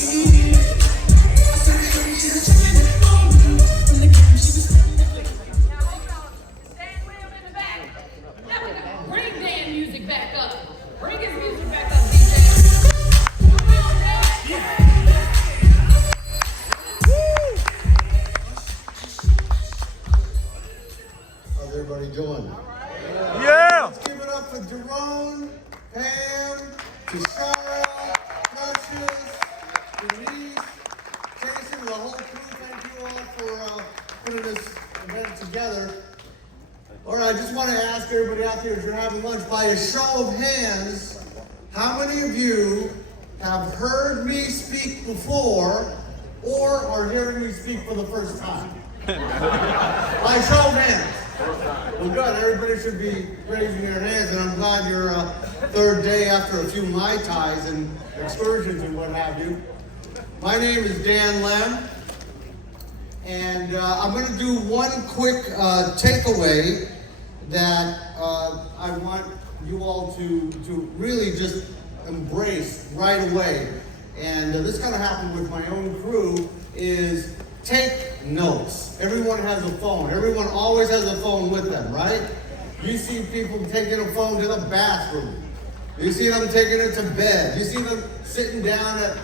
Bring Dan music back up. Bring his music back up, DJ. How's everybody doing? Yeah! Let's give it up for Jerome, Pam, Tashara, Precious, Denise, Jason, the whole crew. Thank you all for putting this event together. All right, I just want to ask everybody out there, if you're having lunch, by a show of hands, how many of you have heard me speak before or are hearing me speak for the first time? By a show of hands. Well, good. Everybody should be raising their hands, and I'm glad you're third day after a few Mai Tais and excursions and what have you. My name is Dan Lem, and I'm going to do one quick takeaway that I want you all to really just embrace right away. And this kind of happened with my own crew, is take notes. Everyone has a phone. Everyone always has a phone with them, right? You see people taking a phone to the bathroom. You see them taking it to bed. You see them sitting down at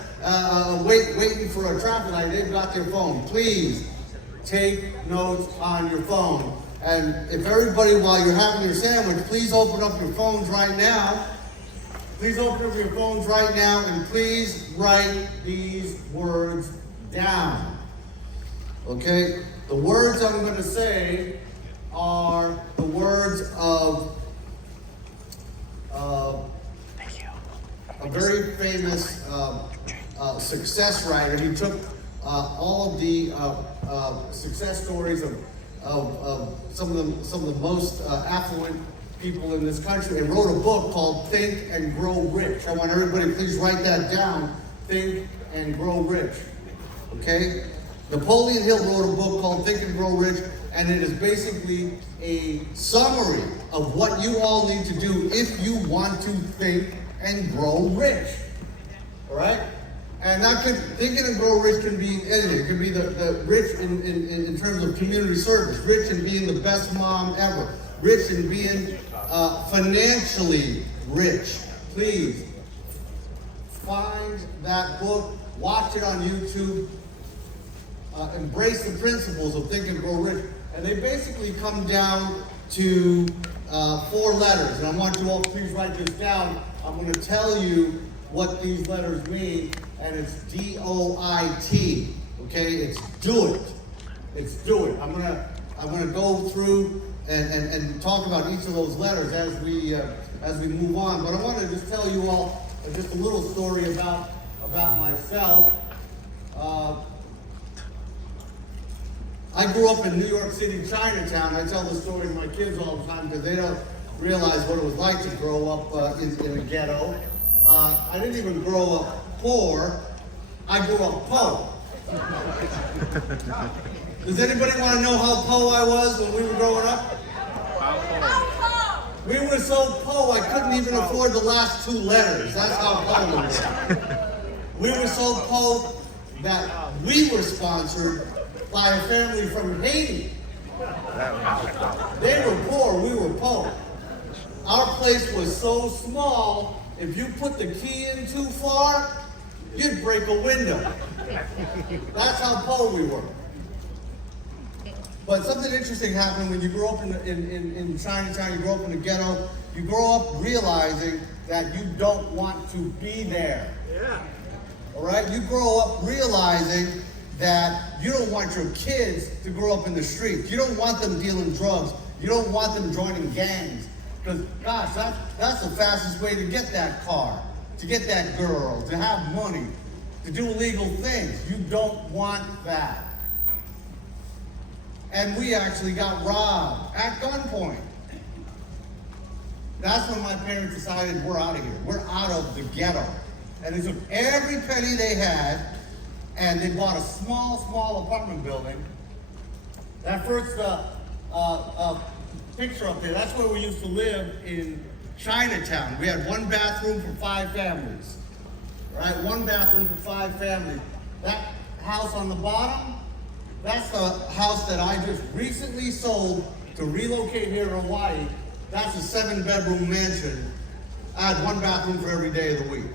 waiting for a traffic light. They've got their phone. Please take notes on your phone. And if everybody, while you're having your sandwich, please open up your phones right now. Please open up your phones right now and please write these words down. Okay? The words I'm going to say are the words of a very famous success writer. He took all of the success stories of some of the most affluent people in this country and wrote a book called Think and Grow Rich. I want everybody, please write that down. Think and Grow Rich. Okay? Napoleon Hill wrote a book called Think and Grow Rich, and it is basically a summary of what you all need to do if you want to think and grow rich. All right? And that could, thinking and grow rich can be anything. It could be the rich in terms of community service, rich in being the best mom ever, rich in being financially rich. Please find that book, watch it on YouTube, embrace the principles of Think and Grow Rich. And they basically come down to 4 letters. And I want you all to please write this down. I'm going to tell you what these letters mean, and it's D-O-I-T. Okay, it's do it. It's do it. I'm gonna go through and talk about each of those letters as we move on. But I want to just tell you all just a little story about myself. I grew up in New York City, Chinatown. I tell the story to my kids all the time because they don't realize what it was like to grow up in a ghetto. I didn't even grow up poor. I grew up po. Does anybody want to know how po I was when we were growing up? We were so po I couldn't even afford the last 2 letters. That's how po we were. We were so po that we were sponsored by a family from Haiti. They were poor, we were po. Our place was so small, if you put the key in too far, you'd break a window. That's how po we were. But something interesting happened when you grow up in Chinatown, you grow up in the ghetto, you grow up realizing that you don't want to be there. Yeah. All right? You grow up realizing that you don't want your kids to grow up in the streets. You don't want them dealing drugs. You don't want them joining gangs. Because, gosh, that's the fastest way to get that car, to get that girl, to have money, to do illegal things. You don't want that. And we actually got robbed at gunpoint. That's when my parents decided we're out of here. We're out of the ghetto. And they took every penny they had and they bought a small apartment building. That first picture up there, that's where we used to live in Chinatown. We had 1 bathroom for 5 families. right? 1 bathroom for 5 families. That house on the bottom, that's the house that I just recently sold to relocate here to Hawaii. That's a 7-bedroom mansion. I had 1 bathroom for every day of the week.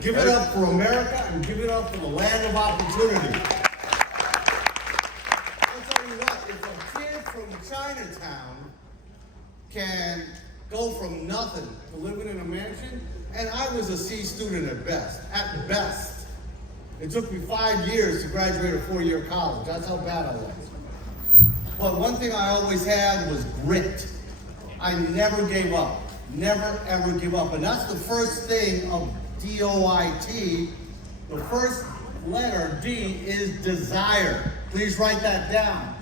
Give it up for America and give it up for the land of opportunity. I'll tell you what, if a kid from Chinatown can go from nothing to living in a mansion, and I was a C student at best. It took me 5 years to graduate a 4-year college. That's how bad I was. But one thing I always had was grit. I never gave up. Never ever give up. And that's the first thing of D-O-I-T. The first letter, D, is desire. Please write that down.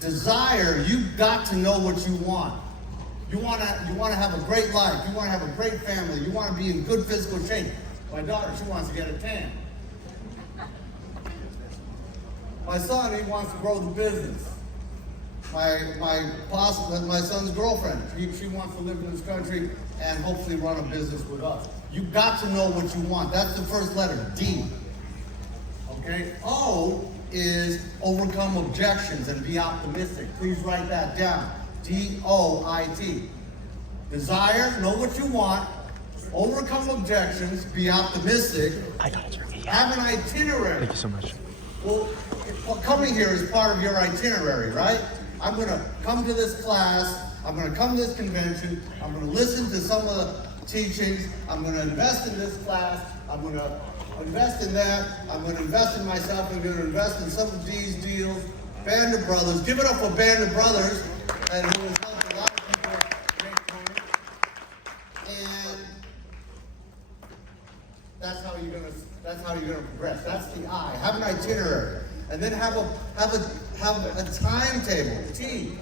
Desire, you've got to know what you want. You want to have a great life. You want to have a great family. You want to be in good physical shape. My daughter, she wants to get a tan. My son, he wants to grow the business. My son's girlfriend, she wants to live in this country and hopefully run a business with us. You got to know what you want. That's the first letter, D. Okay? O is overcome objections and be optimistic. Please write that down. D-O-I-T. Desire, know what you want. Overcome objections, be optimistic. Have an itinerary. Thank you so much. Well, coming here is part of your itinerary, right? I'm going to come to this class, I'm going to come to this convention, I'm going to listen to some of the teachings, I'm going to invest in this class, I'm going to invest in that, I'm going to invest in myself, I'm going to invest in some of these deals. Band of Brothers, give it up for Band of Brothers, and who has helped a lot of people make money. And that's how you're gonna progress. That's the I. Have an itinerary, and then have a timetable. T,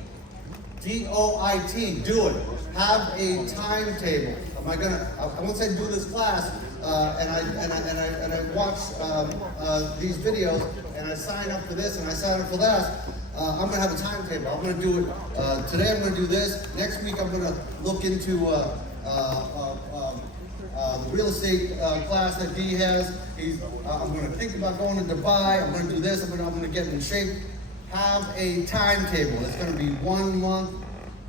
D-O-I-T. Do it. Have a timetable. I won't say do this class, and I watch these videos, and I sign up for this, and I sign up for that. I'm gonna have a timetable. I'm gonna do it today. I'm gonna do this. Next week, I'm gonna look into the real estate class that D has. I'm going to think about going to Dubai. I'm going to do this. I'm going to get in shape. Have a timetable. It's going to be 1 month,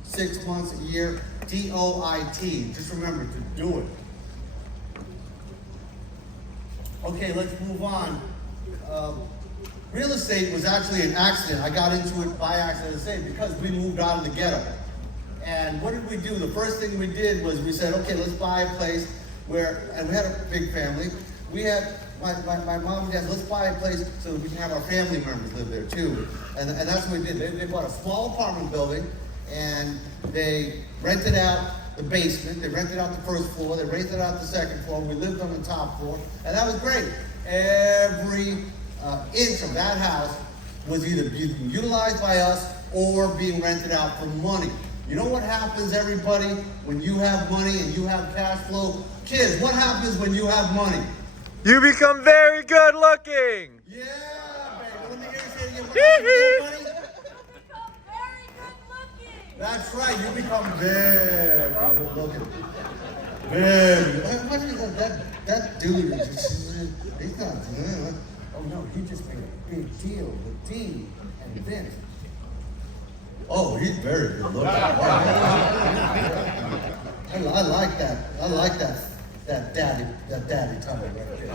6 months, a year. D-O-I-T. Just remember to do it. Okay, let's move on. Real estate was actually an accident. I got into it by accident, because we moved out of the ghetto. And what did we do? The first thing we did was we said, okay, let's buy a place and we had a big family. We had, my mom and dad, let's buy a place so that we can have our family members live there too. And that's what we did. They bought a small apartment building and they rented out the basement, they rented out the first floor, they rented out the second floor, we lived on the top floor, and that was great. Every inch of that house was either being utilized by us or being rented out for money. You know what happens, everybody, when you have money and you have cash flow? Kids, what happens when you have money? You become very good looking. Yeah, baby. Let me hear you say it again. You become very good looking. That's right. You become very good looking. Very. What is that dude? He's not. Oh no, he just made a big deal with D and Vince. Oh, he's very good looking. I like that. I like that daddy tumble right there.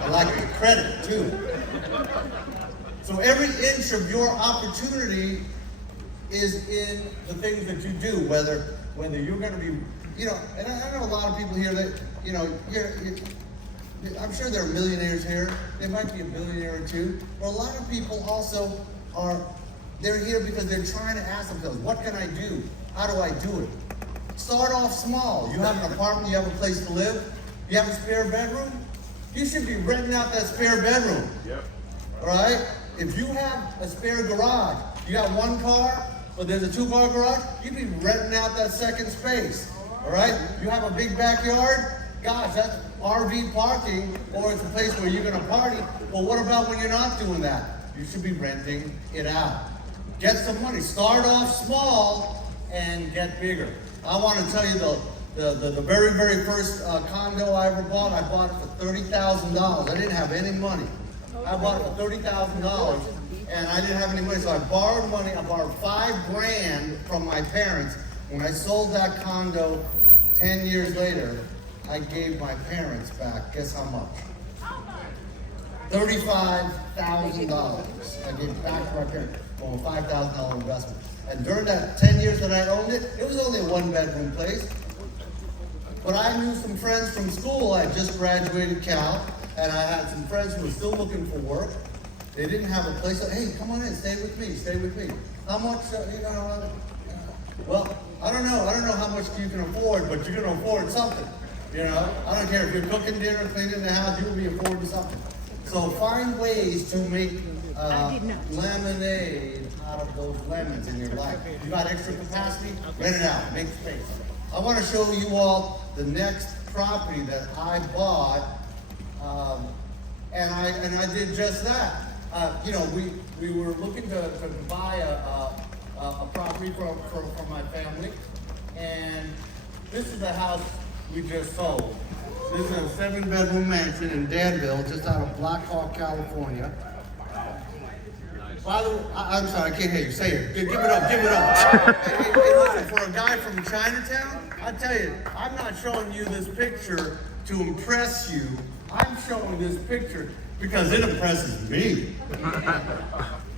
I like the credit too. So every inch of your opportunity is in the things that you do, whether you're going to be, and I know a lot of people here that, I'm sure there are millionaires here. There might be a billionaire or two, but a lot of people also they're here because they're trying to ask themselves, what can I do? How do I do it? Start off small. You have an apartment, you have a place to live, you have a spare bedroom, you should be renting out that spare bedroom. Yep. All right? If you have a spare garage, you got 1 car, but there's a 2-car garage, you'd be renting out that second space. All right? You have a big backyard, gosh, that's RV parking, or it's a place where you're going to party. Well, what about when you're not doing that? You should be renting it out. Get some money. Start off small and get bigger. I want to tell you the very, very first condo I ever bought, I bought it for $30,000. I didn't have any money. I bought it for $30,000, and I didn't have any money, so I borrowed money. I borrowed $5 grand from my parents. When I sold that condo 10 years later, I gave my parents back, guess how much? $35,000. I gave back to my parents from a $5,000 investment. And during that 10 years that I owned it, it was only a one-bedroom place. But I knew some friends from school. I just graduated Cal, and I had some friends who were still looking for work. They didn't have a place. So, hey, come on in, stay with me, stay with me. How much, well, I don't know how much you can afford, but you're gonna afford something. You know, I don't care if you're cooking dinner, cleaning the house, you will be affording something. So find ways to make lemonade out of those lemons in your life. You got extra capacity, rent it out, make space. I want to show you all the next property that I bought, and I did just that. You know, we were looking to buy a property from my family, and this is the house we just sold. This is a 7-bedroom mansion in Danville, just out of Black Hawk, California. By the way, I'm sorry, I can't hear you. Say it. Give it up, give it up. Hey, listen, for a guy from Chinatown, I tell you, I'm not showing you this picture to impress you. I'm showing this picture because it impresses me.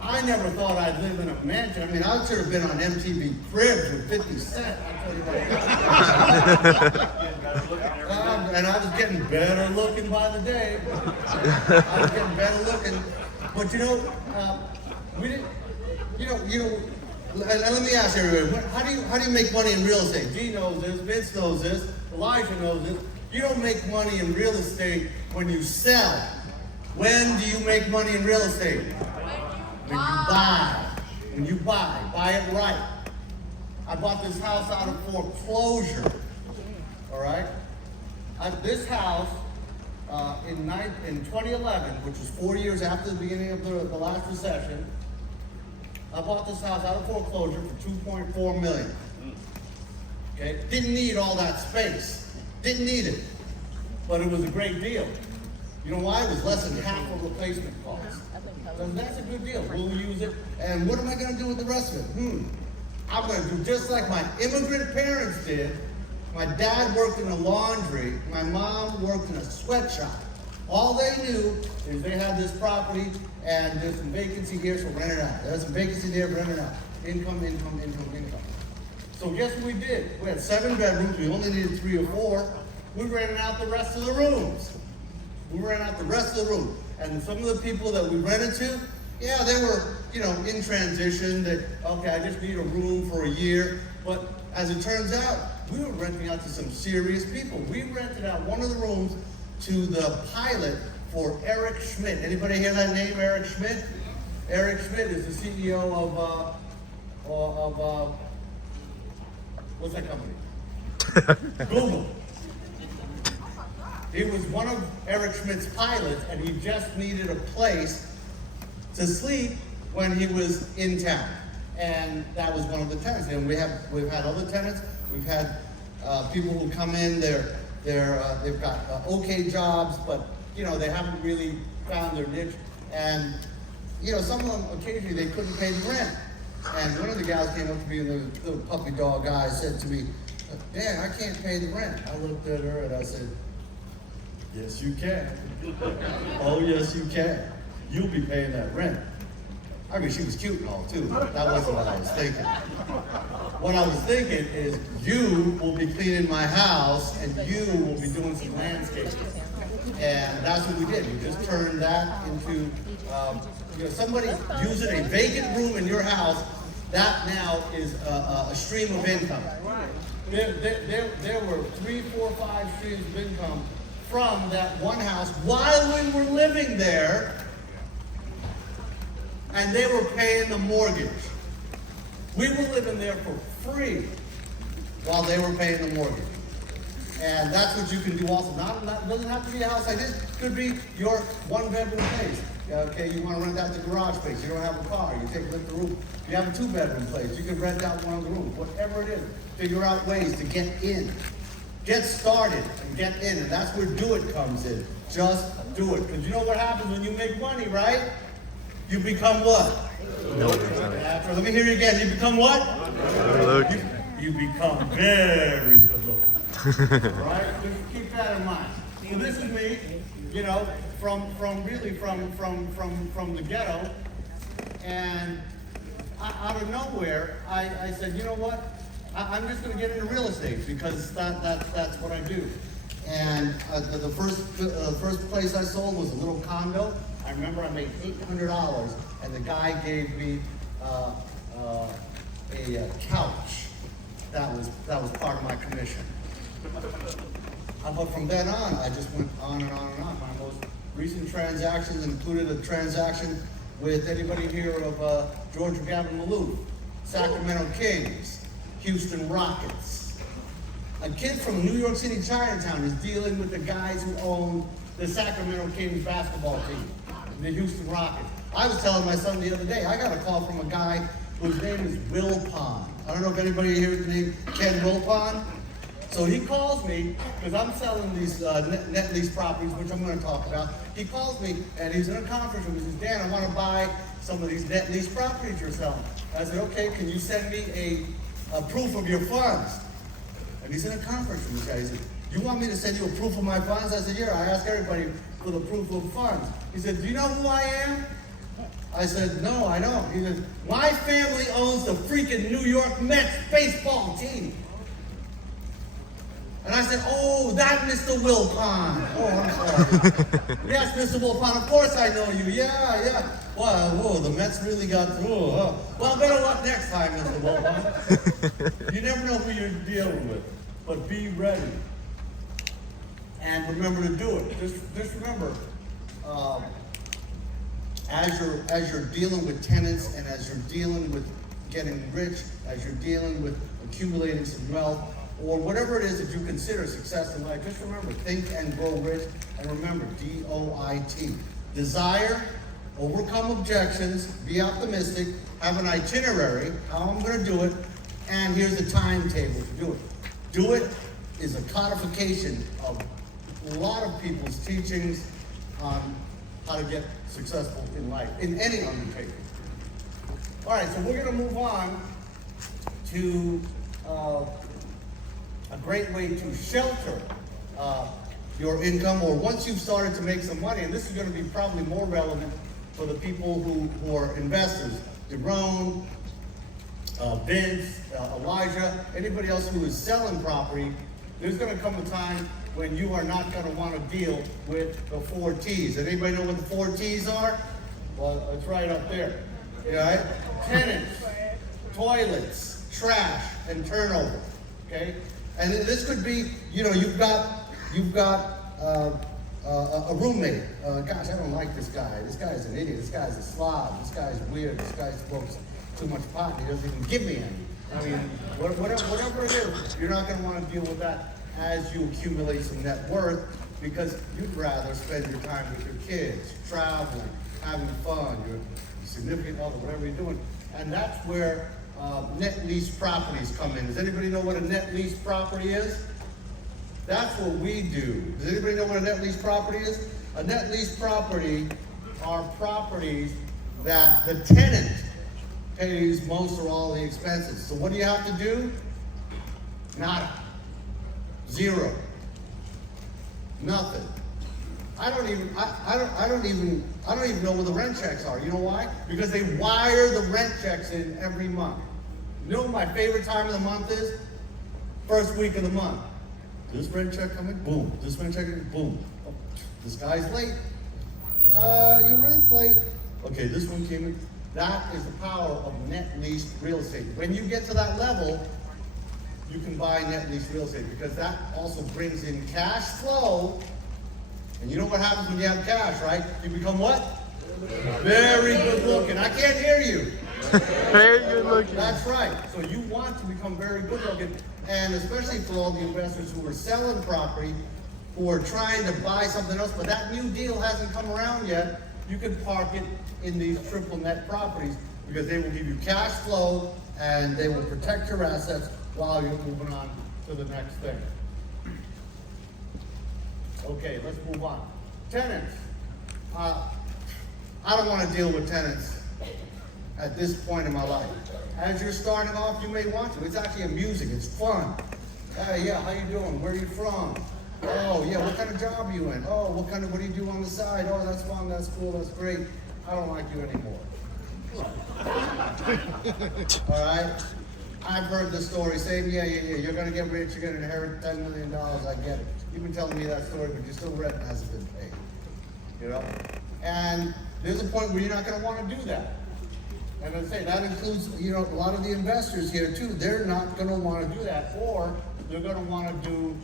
I never thought I'd live in a mansion. I mean, I should have been on MTV Cribs with 50 Cent. I'll tell you that. And I was getting better looking by the day. I was getting better looking. But you know, we didn't, and let me ask everybody, how do you make money in real estate? Dee knows this, Vince knows this, Elijah knows this. You don't make money in real estate when you sell. When do you make money in real estate? When you buy. When you buy it right. I bought this house out of foreclosure. All right? This house, in 2011, which was 4 years after the beginning of the last recession, I bought this house out of foreclosure for $2.4 million. Okay? Didn't need all that space. Didn't need it. But it was a great deal. You know why? It was less than half of replacement cost. So that's a good deal. We'll use it. And what am I going to do with the rest of it? I'm going to do just like my immigrant parents did. My dad worked in a laundry. My mom worked in a sweatshop. All they knew is they had this property and there's some vacancy here, so rent it out. There's some vacancy there, rent it out. Income, income, income, income. So guess what we did? We had 7 bedrooms. We only needed 3 or 4. We rented out the rest of the rooms. We rented out the rest of the room. And some of the people that we rented to, yeah, they were, in transition. That, okay, I just need a room for a year. But as it turns out, we were renting out to some serious people. We rented out one of the rooms to the pilot for Eric Schmidt. Anybody hear that name, Eric Schmidt? Eric Schmidt is the CEO of what's that company? Google. He was one of Eric Schmidt's pilots, and he just needed a place to sleep when he was in town. And that was one of the tenants. And we've had other tenants. We've had people who come in. They've got okay jobs, but they haven't really found their niche. And some of them occasionally they couldn't pay the rent. And one of the gals came up to me, and the little puppy dog guy said to me, "Dad, I can't pay the rent." I looked at her and I said, "Yes, you can." "Oh, yes, you can. You'll be paying that rent." I mean, she was cute and all, too, but that wasn't what I was thinking. What I was thinking is, you will be cleaning my house, and you will be doing some landscaping. And that's what we did. We just turned that into, somebody using a vacant room in your house, that now is a stream of income. There were 3, 4, 5 streams of income from that one house while we were living there, and they were paying the mortgage. We were living there for free while they were paying the mortgage. And that's what you can do also. It doesn't have to be a house like this. It could be your 1-bedroom place. Okay, you want to rent out the garage space. You don't have a car. You take the roof. You have a 2-bedroom place. You can rent out one of the rooms. Whatever it is, figure out ways to get in. Get started and get in, and that's where do it comes in. Just do it. Because you know what happens when you make money, right? You become what? Let me hear you again. You become what? You become very good looking. Right? Just keep that in mind. So this is me, you know, from the ghetto, and out of nowhere, I said, you know what? I'm just going to get into real estate because that's what I do. And the first place I sold was a little condo. I remember I made $800, and the guy gave me a couch. That was part of my commission. But from then on, I just went on and on and on. My most recent transactions included a transaction with anybody here of Georgia Gavin Maloof, Sacramento Kings, Houston Rockets. A kid from New York City, Chinatown, is dealing with the guys who own the Sacramento Kings basketball team, the Houston Rockets. I was telling my son the other day, I got a call from a guy whose name is Will Pond. I don't know if anybody here is named Ken Wilpon. So he calls me, because I'm selling these net lease properties, which I'm going to talk about. He calls me, and he's in a conference room. He says, Dan, I want to buy some of these net lease properties you're selling. I said, okay, can you send me a proof of your funds? And he's in a conference room. He said, you want me to send you a proof of my funds? I said, yeah, I ask everybody for the proof of funds. He said, do you know who I am? I said, no, I don't. He said, my family owns the freaking New York Mets baseball team. And I said, oh, that Mr. Wilpon. Oh, I'm sorry. Yes, Mr. Wilpon, of course I know you. Yeah. Well, whoa, the Mets really got through. Huh? Well, better luck next time, Mr. Wilpon. You never know who you're dealing with, but be ready. And remember to do it. Just remember, as you're dealing with tenants and as you're dealing with getting rich, as you're dealing with accumulating some wealth, or whatever it is that you consider success in life, just remember, think and grow rich, and remember, DOIT. Desire, overcome objections, be optimistic, have an itinerary, how I'm going to do it, and here's the timetable to do it. Do it is a codification of a lot of people's teachings on how to get successful in life, in any undertaking. All right, so we're going to move on to a great way to shelter your income, or once you've started to make some money, and this is going to be probably more relevant for the people who are investors, Jerome, Vince, Elijah, anybody else who is selling property. There's going to come a time when you are not going to want to deal with the 4 T's. Anybody know what the 4 T's are? Well, it's right up there. Right? Tenants, toilets, trash, and turnover. Okay? And this could be, you know, you've got a roommate. Gosh, I don't like this guy. This guy's an idiot. This guy's a slob. This guy's weird. This guy smokes too much pot and he doesn't even give me any. I mean, whatever it is, you're not going to want to deal with that as you accumulate some net worth, because you'd rather spend your time with your kids, traveling, having fun, your significant other, whatever you're doing. And that's where net lease properties come in. Does anybody know what a net lease property is? That's what we do. Does anybody know what a net lease property is? A net lease property are properties that the tenant pays most or all the expenses. So what do you have to do? Nada. Zero. Nothing. I don't even know where the rent checks are. You know why? Because they wire the rent checks in every month. You know what my favorite time of the month is? First week of the month. This rent check coming, boom. This rent check coming, boom. Oh, this guy's late. Your rent's late. Okay, this one came in. That is the power of net lease real estate. When you get to that level, you can buy net lease real estate, because that also brings in cash flow. And you know what happens when you have cash, right? You become what? Very good looking. I can't hear you. Very good looking. That's right. So you want to become very good looking, and especially for all the investors who are selling property, who are trying to buy something else, but that new deal hasn't come around yet, you can park it in these triple net properties, because they will give you cash flow and they will protect your assets while you're moving on to the next thing. Okay, let's move on. Tenants. I don't want to deal with tenants at this point in my life. As you're starting off, you may want to. It's actually amusing. It's fun. Hey, yeah, how you doing? Where are you from? Oh, yeah, what kind of job are you in? Oh, what do you do on the side? Oh, that's fun, that's cool, that's great. I don't like you anymore. All right? I've heard the story saying, yeah, you're going to get rich, you're going to inherit $10 million, I get it. You've been telling me that story, but your still rent hasn't been paid. You know? And there's a point where you're not going to want to do that. And I say that includes, a lot of the investors here too. They're not going to want to do that, or they're going to want to do,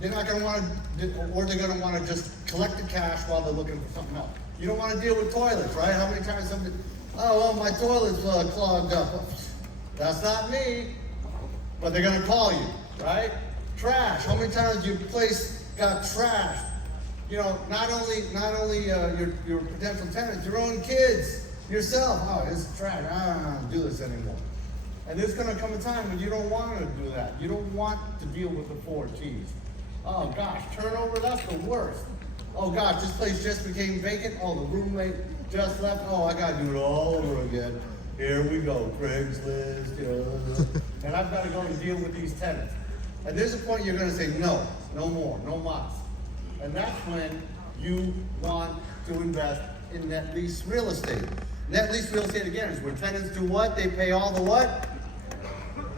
they're not going to want to, or they're going to want to just collect the cash while they're looking for something else. You don't want to deal with toilets, right? How many times somebody, oh, well, my toilet's clogged up. That's not me, but they're going to call you, right? Trash. How many times your place got trashed? Not only your potential tenants, your own kids, yourself. Oh, this is trash. I don't do this anymore. And there's going to come a time when you don't want to do that. You don't want to deal with the 4 T's. Oh gosh, turnover, that's the worst. Oh gosh, this place just became vacant. Oh, the roommate just left. Oh, I got to do it all over again. Here we go, Craigslist. And I've got to go and deal with these tenants. And there's a point you're going to say, no more, no mas. And that's when you want to invest in net lease real estate. Net lease real estate, again, is where tenants do what? They pay all the what?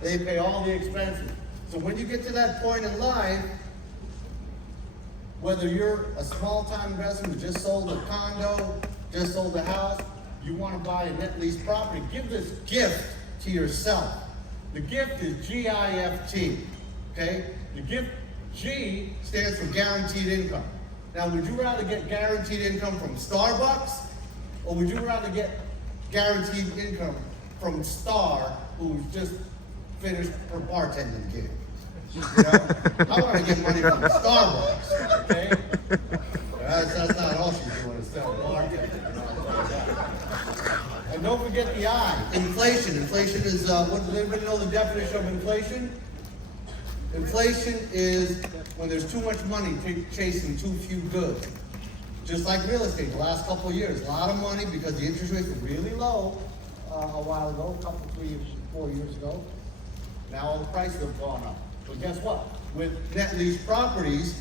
They pay all the expenses. So when you get to that point in life, whether you're a small-time investor who just sold a condo, just sold a house, you want to buy a net lease property, give this gift to yourself. The gift is G-I-F-T, okay? The gift, G stands for guaranteed income. Now, would you rather get guaranteed income from Starbucks, or would you rather get guaranteed income from Star, who's just finished her bartending gig? I want to get money from Starbucks, okay? That's not all she's doing, is selling bartending. And don't forget the I, inflation. Inflation is, does everybody know the definition of inflation? Inflation is when there's too much money chasing too few goods. Just like real estate, the last couple of years, a lot of money because the interest rates were really low a while ago, 3 or 4 years ago. Now all the prices have gone up. But guess what? With net lease properties,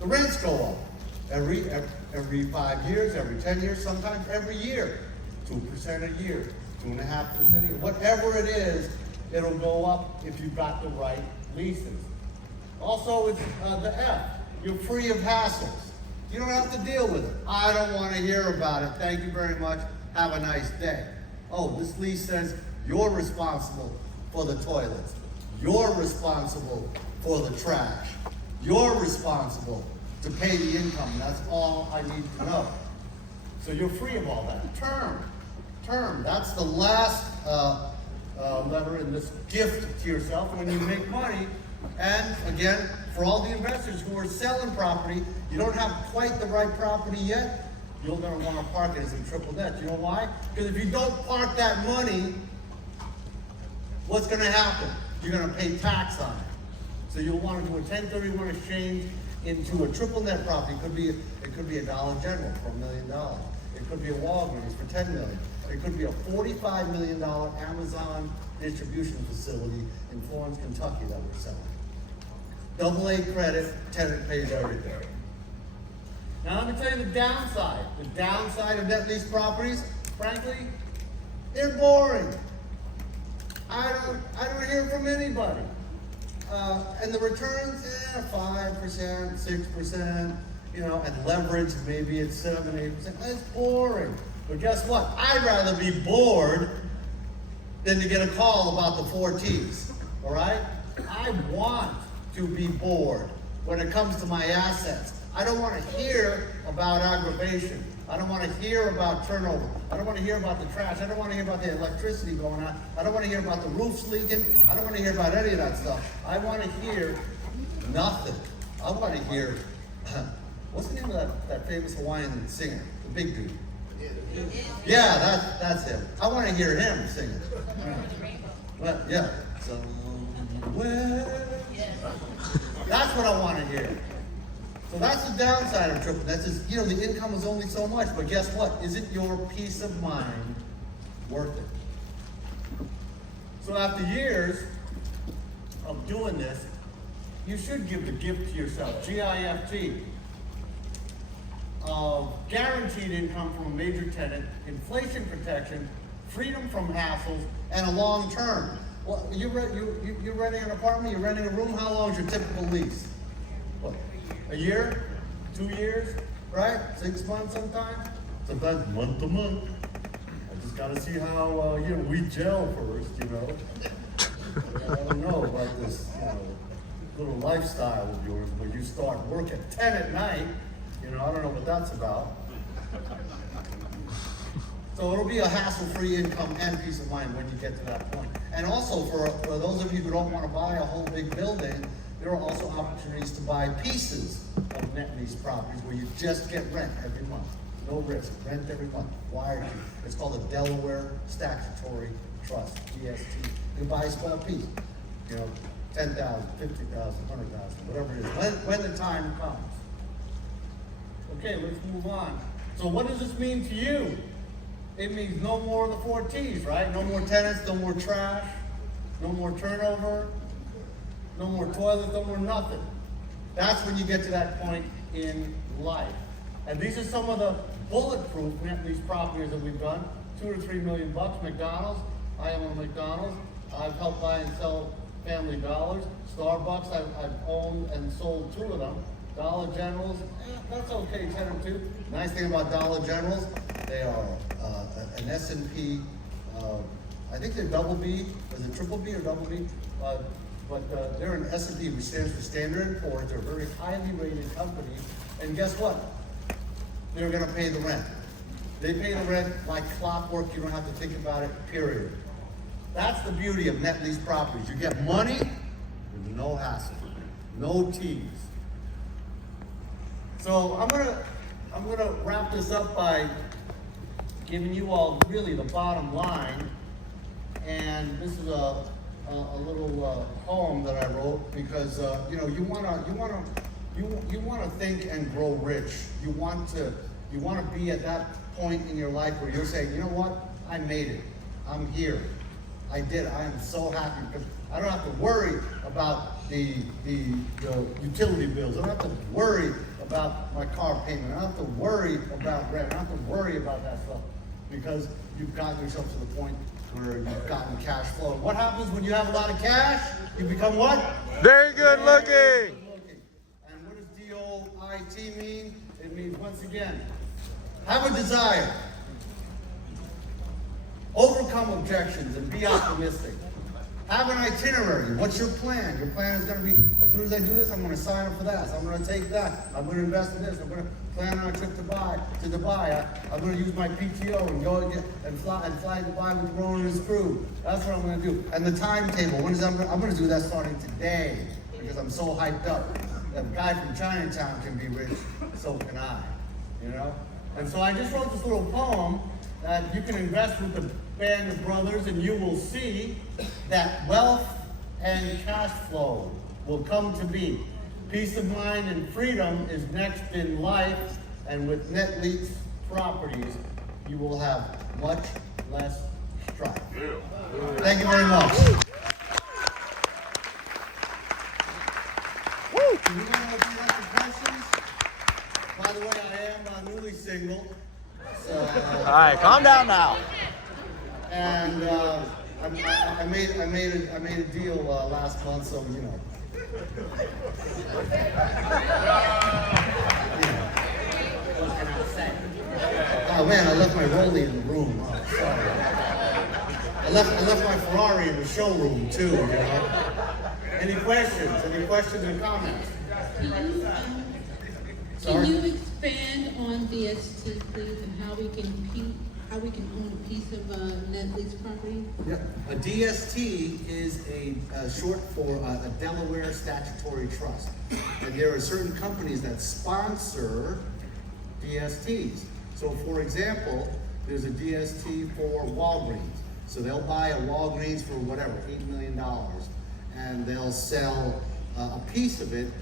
the rents go up every 5 years, every 10 years, sometimes every year. 2% a year, 2.5% a year, whatever it is, it'll go up if you've got the right leases. Also, it's the F. You're free of hassles. You don't have to deal with it. I don't want to hear about it. Thank you very much. Have a nice day. Oh, this lease says you're responsible for the toilets. You're responsible for the trash. You're responsible to pay the income. That's all I need to know. So you're free of all that. Term. That's the last letter in this gift to yourself when you make money. And again, for all the investors who are selling property, you don't have quite the right property yet, you're going to want to park it as in triple net. You know why? Because if you don't park that money, what's going to happen? You're going to pay tax on it. So you'll want to do a 1031 exchange into a triple net property. It could be a Dollar General for $1 million. It could be a Walgreens for $10 million. It could be a $45 million Amazon distribution facility in Florence, Kentucky that we're selling. AA credit, tenant pays everything. Now let me tell you the downside. The downside of net lease properties, frankly, they're boring. I don't hear from anybody. And the returns, 5%, 6%, and leverage, maybe it's 7, 8%. That's boring. But guess what? I'd rather be bored than to get a call about the 4 T's, all right? I want to be bored when it comes to my assets. I don't want to hear about aggravation. I don't want to hear about turnover. I don't want to hear about the trash. I don't want to hear about the electricity going on. I don't want to hear about the roofs leaking. I don't want to hear about any of that stuff. I want to hear nothing. I want to hear, what's the name of that famous Hawaiian singer? The big dude. Yeah, that's him. I want to hear him singing. Well, yeah. So Well, that's what I want to hear. So that's the downside of triple. That's just, the income is only so much, but guess what? Isn't your peace of mind worth it? So after years of doing this, you should give the gift to yourself, GIFT, of guaranteed income from a major tenant, inflation protection, freedom from hassles, and a long term. Well, you're renting an apartment, you're renting a room, how long is your typical lease? What, a year? 2 years? Right? 6 months sometimes? Sometimes month to month. I just gotta see how, we gel first, I don't know about this, little lifestyle of yours where you start work at 10 at night. I don't know what that's about. So it'll be a hassle-free income and peace of mind when you get to that point. And also for those of you who don't want to buy a whole big building, there are also opportunities to buy pieces of net lease properties where you just get rent every month. No risk, rent every month, wired to you. It's called a Delaware Statutory Trust, DST. You buy a small piece, 10,000, 50,000, 100,000, whatever it is, when the time comes. Okay, let's move on. So what does this mean to you? It means no more of the 4 T's, right? No more tenants, no more trash, no more turnover, no more toilets, no more nothing. That's when you get to that point in life. And these are some of the bulletproof net lease properties that we've done. $2 to $3 million. McDonald's, I own a McDonald's. I've helped buy and sell Family Dollars. Starbucks, I've owned and sold 2 of them. Dollar Generals, that's okay, 10 or 2. Nice thing about Dollar Generals, they are an S&P, I think they're double B. Is it triple B or double B? But they're an S&P, which stands for Standard & Poor's. They're a very highly rated company. And guess what? They're gonna pay the rent. They pay the rent like clockwork. You don't have to think about it, period. That's the beauty of net lease properties. You get money with no hassle, no T's. So I'm gonna wrap this up by giving you all really the bottom line. And this is a little poem that I wrote because you wanna think and grow rich. You want to be at that point in your life where you're saying, you know what, I made it. I'm here. I did it. I am so happy because I don't have to worry about the utility bills. I don't have to worry about my car payment. I don't have to worry about rent. I don't have to worry about that stuff because you've gotten yourself to the point where you've gotten cash flow. And what happens when you have a lot of cash? You become what? Very good looking. And what does DOIT mean? It means, once again, have a desire. Overcome objections and be optimistic. Have an itinerary. What's your plan? Your plan is going to be, as soon as I do this, I'm going to sign up for that. So I'm going to take that. I'm going to invest in this. I'm going to plan on a trip to Dubai. I'm going to use my PTO and go and fly to Dubai with Ronan and his crew. That's what I'm going to do. And the timetable. I'm going to do that starting today because I'm so hyped up. That a guy from Chinatown can be rich, so can I. And so I just wrote this little poem that you can invest with the band of brothers, and you will see that wealth and cash flow will come to be. Peace of mind and freedom is next in life, and with net lease properties, you will have much less strife. Thank you very much. Do you want to open up the questions? By the way, I am newly single. So, All right, calm down now. And I made a deal last month, so what can I say? Oh man, I left my Rollie in the room. Oh, sorry. I left my Ferrari in the showroom too. Any questions? Any questions or comments? Can you expand on DST, please, and how we can own a piece of net lease property? Yep. A DST is a short for a Delaware Statutory Trust. And there are certain companies that sponsor DSTs. So for example, there's a DST for Walgreens. So they'll buy a Walgreens for whatever, $8 million. and they'll sell a piece of it,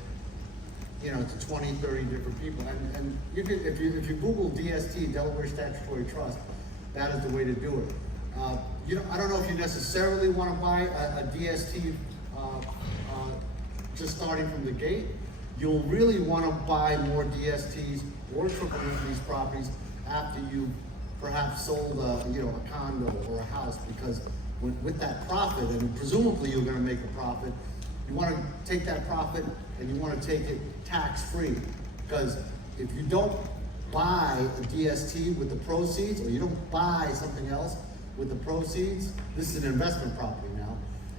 you know, to 20, 30 different people. And you can, if you Google DST, Delaware Statutory Trust, that is the way to do it. You know, I don't know if you necessarily want to buy a DST just starting from the gate. You'll really want to buy more DSTs or triple net lease properties after you perhaps sold you know, a condo or a house, because with that profit, and presumably you're going to make a profit, you want to take that profit and you want to take it tax-free. Because if you don't buy a DST with the proceeds, or you don't buy something else with the proceeds, this is an investment property now.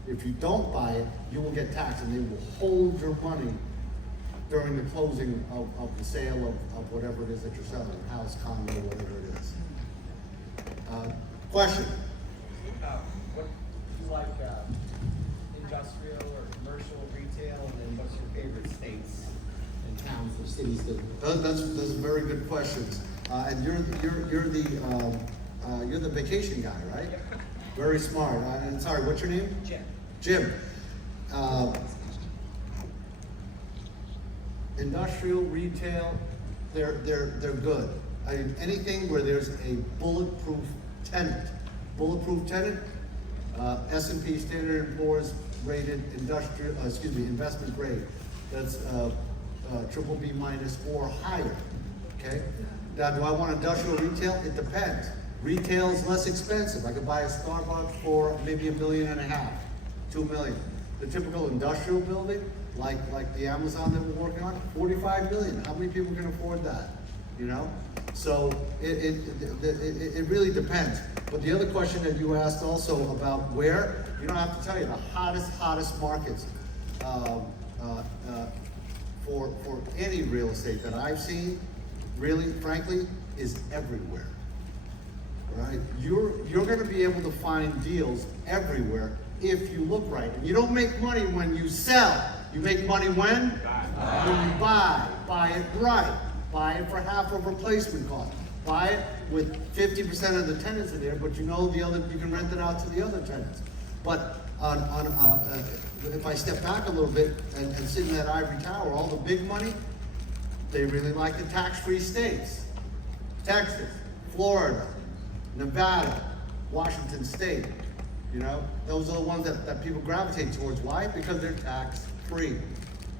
If you don't buy it, you will get taxed, and they will hold your money during the closing of the sale of whatever it is that you're selling, house, condo, whatever it is. Question? What do you like, industrial or commercial, retail, and then what's your favorite states and towns or cities that? Those are very good questions. And you're the vacation guy, right? Very smart. And sorry, what's your name? Jim. Jim. Industrial, retail, they're good. I mean, anything where there's a bulletproof tenant. Bulletproof tenant, S&P Standard & Poor's rated industrial, investment grade. That's triple B minus or higher. Okay. Now, do I want industrial retail? It depends. Retail is less expensive. I could buy a Starbucks for maybe $1.5 million, $2 million. The typical industrial building, like the Amazon that we're working on, $45 million. How many people can afford that? You know? So it really depends. But the other question that you asked also about where, you don't have to tell you, the hottest markets for any real estate that I've seen, really, frankly, is everywhere. Right? You're going to be able to find deals everywhere if you look right. And you don't make money when you sell. You make money when? When you buy. Buy it right. Buy it for half of replacement cost. Buy it with 50% of the tenants in there, but you know the other, you can rent it out to the other tenants. But if I step back a little bit and sit in that ivory tower, all the big money, they really like the tax-free states. Texas, Florida, Nevada, Washington State. You know, those are the ones that people gravitate towards. Why? Because they're tax-free.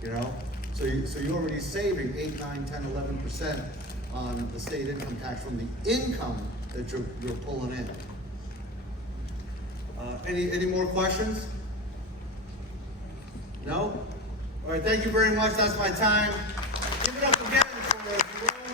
You know, so you're already saving 8, 9, 10, 11% on the state income tax from the income that you're pulling in. Any more questions? No? All right, thank you very much. That's my time. Give it up again for